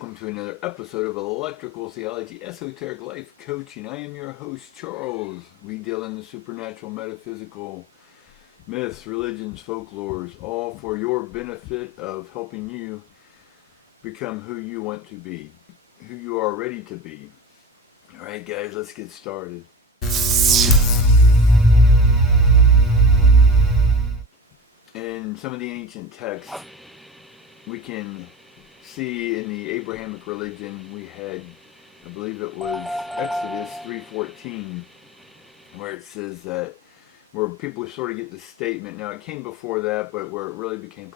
welcome to another episode of Electrical Theology, Esoteric Life Coaching. I am your host, Charles. We deal in the supernatural, metaphysical, myths, religions, folklores, all for your benefit of helping you become who you want to be, who you are ready to be. Alright guys, let's get started. In some of the ancient texts, we can see in the Abrahamic religion, we had, I believe it was Exodus 3:14, where it says that, where people sort of get the statement. Now it came before that, but where it really became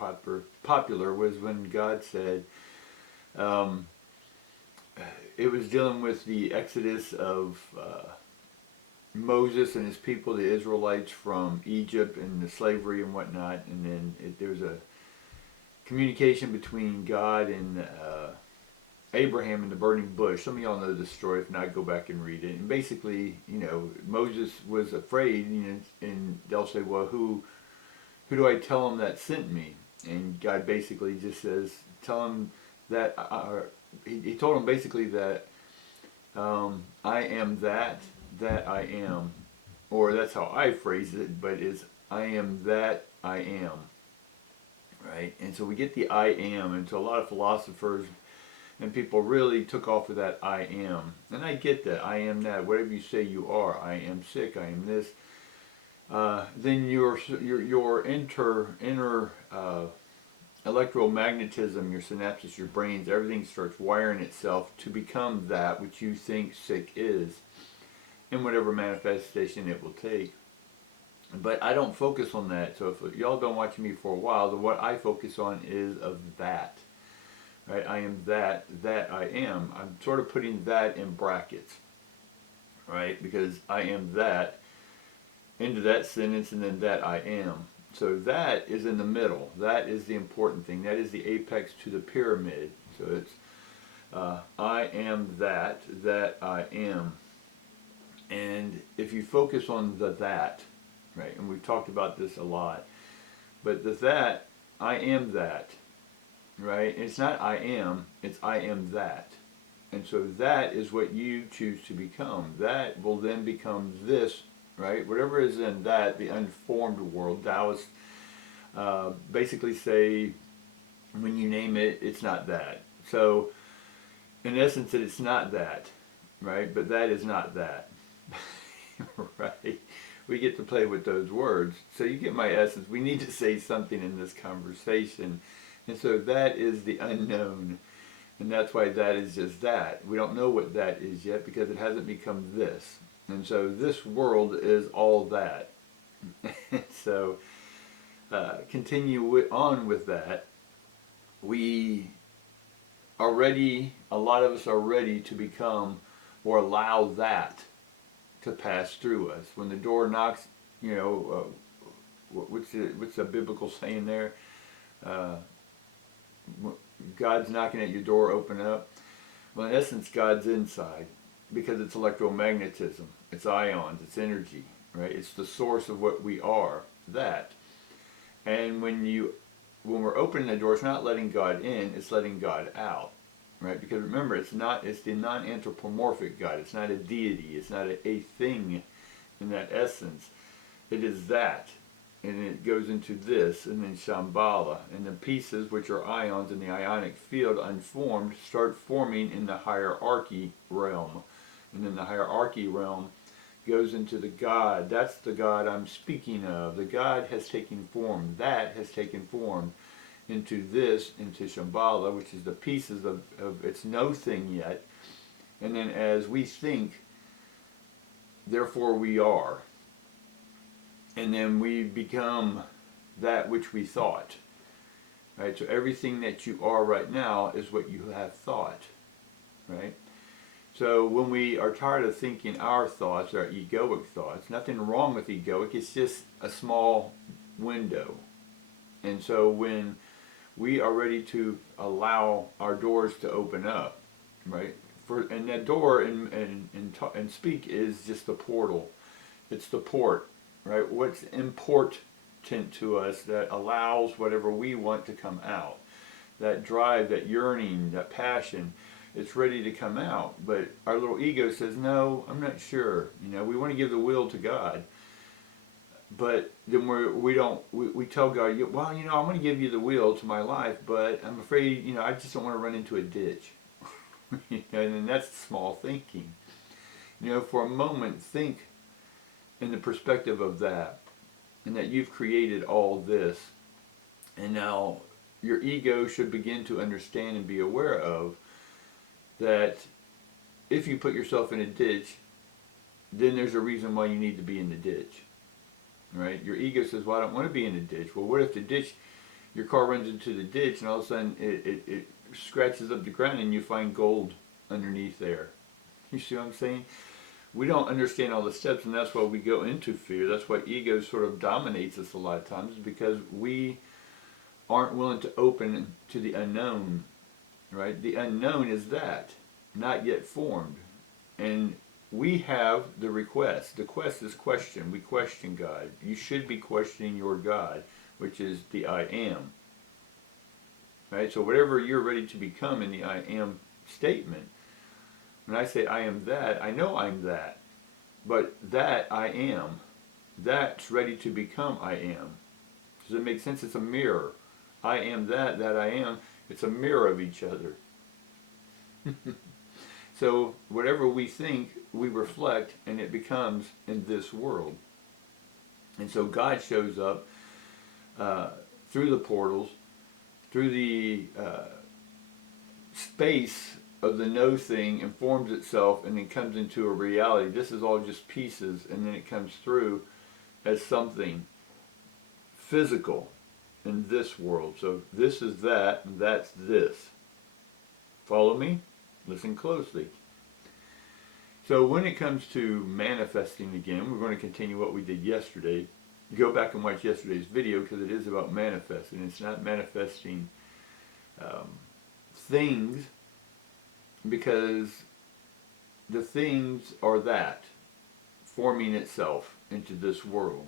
popular was when God said, it was dealing with the exodus of Moses and his people, the Israelites, from Egypt and the slavery and whatnot, and then there's a communication between God and Abraham in the burning bush. Some of y'all know this story. If not, go back and read it. And basically, Moses was afraid, and they'll say, well, who do I tell him that sent me? And God basically just says, tell him that, he told him basically that I am that I am. Or that's how I phrase it, but it's I am that I am. Right? And so we get the I am, and so a lot of philosophers and people really took off with that I am. And I get that. I am that. Whatever you say you are. I am sick. I am this. Then your inner electromagnetism, your synapses, your brains, everything starts wiring itself to become that which you think sick is, in whatever manifestation it will take. But I don't focus on that. So if y'all been watching me for a while, then what I focus on is of that. Right? I am that I am. I'm sort of putting that in brackets. Right? Because I am that into that sentence, and then that I am. So that is in the middle. That is the important thing. That is the apex to the pyramid. So it's I am that I am. And if you focus on the that, right, and we've talked about this a lot, but that, I am that, right? It's not I am, it's I am that. And so that is what you choose to become. That will then become this, right? Whatever is in that, the unformed world, Taoists basically say, when you name it, it's not that. So, in essence, it's not that, right? But that is not that. Right? We get to play with those words. So you get my essence. We need to say something in this conversation. And so that is the unknown. And that's why that is just that. We don't know what that is yet because it hasn't become this. And so this world is all that. So continue on with that. We are ready, a lot of us are ready to become or allow that to pass through us. When the door knocks, what's the biblical saying there? God's knocking at your door, open up. Well, in essence, God's inside, because it's electromagnetism, it's ions, it's energy, right? It's the source of what we are, that. And when we're opening the door, it's not letting God in, it's letting God out. Right? Because remember, it's the non-anthropomorphic God. It's not a deity. It's not a thing in that essence. It is that. And it goes into this, and then Shambhala. And the pieces, which are ions in the ionic field, unformed, start forming in the hierarchy realm. And then the hierarchy realm goes into the God. That's the God I'm speaking of. The God has taken form. That has taken form into this, into Shambhala, which is the pieces of it's no thing yet. And then as we think, therefore we are. And then we become that which we thought. Right? So everything that you are right now is what you have thought. Right? So when we are tired of thinking our thoughts, our egoic thoughts, nothing wrong with egoic, it's just a small window. And so when we are ready to allow our doors to open up, right? And that door and speak is just the portal. It's the port, right? What's important to us that allows whatever we want to come out. that drive, that yearning, that passion, it's ready to come out. But our little ego says, no, I'm not sure. We want to give the will to God. But then we tell God, well, I'm going to give you the will to my life, but I'm afraid, I just don't want to run into a ditch. And that's small thinking. For a moment, think in the perspective of that, and that you've created all this. And now your ego should begin to understand and be aware of that if you put yourself in a ditch, then there's a reason why you need to be in the ditch. Right? Your ego says, well, I don't want to be in the ditch. Well, what if the ditch, your car runs into the ditch and all of a sudden it scratches up the ground and you find gold underneath there? You see what I'm saying? We don't understand all the steps, and that's why we go into fear. That's why ego sort of dominates us a lot of times, because we aren't willing to open to the unknown, right? The unknown is that, not yet formed. And we have the request. The quest is question. We question God. You should be questioning your God, which is the I am. Right? So whatever you're ready to become in the I am statement, when I say I am that, I know I'm that. But that I am, that's ready to become I am. Does it make sense? It's a mirror. I am that I am. It's a mirror of each other. So whatever we think, we reflect, and it becomes in this world. And so God shows up through the portals, through the space of the no thing, and forms itself and then comes into a reality. This is all just pieces, and then it comes through as something physical in this world. So this is that, and that's this. Follow me? Listen closely. So when it comes to manifesting again, we're going to continue what we did yesterday. Go back and watch yesterday's video, because it is about manifesting. It's not manifesting things, because the things are that, forming itself into this world.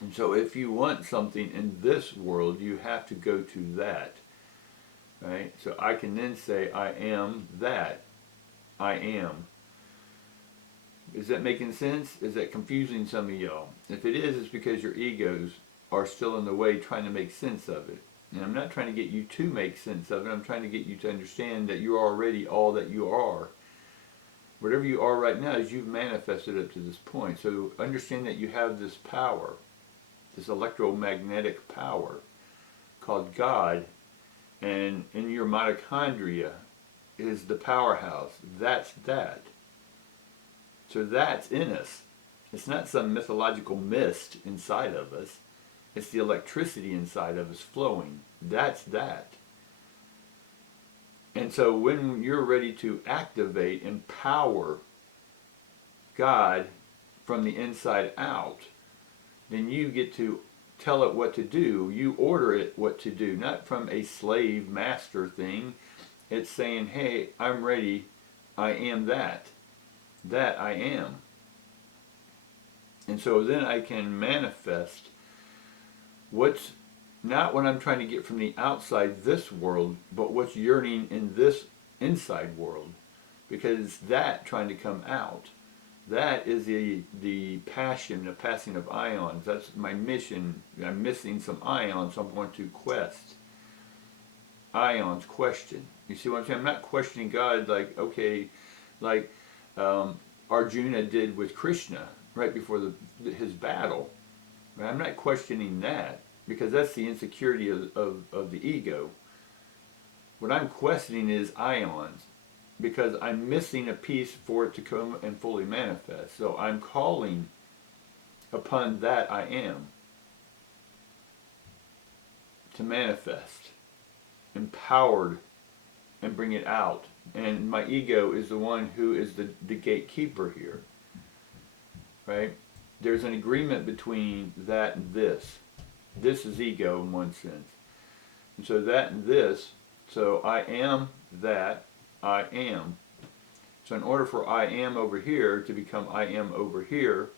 And so if you want something in this world, you have to go to that. Right? So I can then say, I am that. I am. Is that making sense? Is that confusing some of y'all? If it is, it's because your egos are still in the way trying to make sense of it. And I'm not trying to get you to make sense of it. I'm trying to get you to understand that you're already all that you are. Whatever you are right now is you've manifested up to this point. So understand that you have this power, this electromagnetic power called God. And in your mitochondria is the powerhouse. That's that. So that's in us. It's not some mythological mist inside of us. It's the electricity inside of us flowing. That's that. And so when you're ready to activate and power God from the inside out, then you get to tell it what to do. You order it what to do, not from a slave master thing. It's saying, hey, I'm ready. I am that. That I am. And so then I can manifest what's not what I'm trying to get from the outside this world, but what's yearning in this inside world. Because it's that trying to come out. That is the passion, the passing of ions. That's my mission. I'm missing some ions, so I'm going to quest. Ions, question. You see what I'm saying? I'm not questioning God like, okay, like Arjuna did with Krishna right before his battle. Right? I'm not questioning that, because that's the insecurity of the ego. What I'm questioning is ions, because I'm missing a piece for it to come and fully manifest. So I'm calling upon that I am to manifest, empowered, and bring it out. And my ego is the one who is the gatekeeper here. Right? There's an agreement between that and this. This is ego in one sense. And so that and this, so I am that, I am. So in order for I am over here to become I am over here,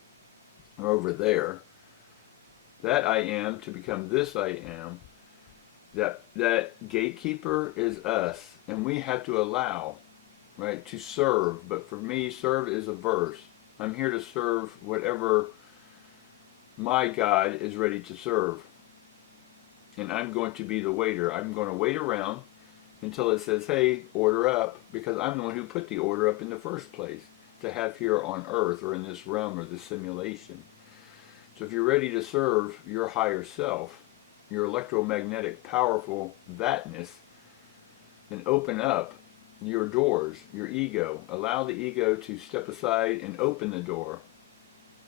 or over there, that I am to become this I am, That gatekeeper is us, and we have to allow, right, to serve. But for me, serve is a verse. I'm here to serve whatever my God is ready to serve. And I'm going to be the waiter. I'm going to wait around until it says, hey, order up, because I'm the one who put the order up in the first place to have here on earth or in this realm or this simulation. So if you're ready to serve your higher self, your electromagnetic powerful thatness, then open up your doors, your ego. Allow the ego to step aside and open the door.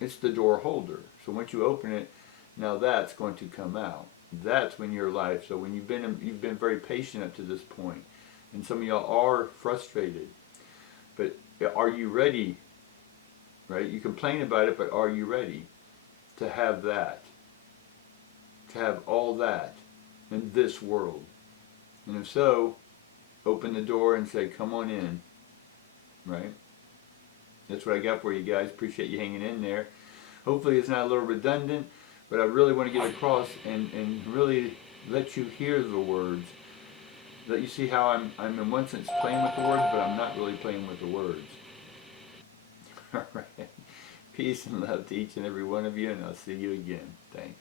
It's the door holder. So once you open it, now that's going to come out. That's when your life, so when you've been very patient up to this point, and some of y'all are frustrated, but are you ready, right? You complain about it, but are you ready to have that, to have all that in this world? And if so, open the door and say, come on in, right? That's what I got for you guys. Appreciate you hanging in there. Hopefully it's not a little redundant, but I really want to get across and really let you hear the words. Let you see how I'm in one sense playing with the words, but I'm not really playing with the words. All right. Peace and love to each and every one of you, and I'll see you again. Thanks.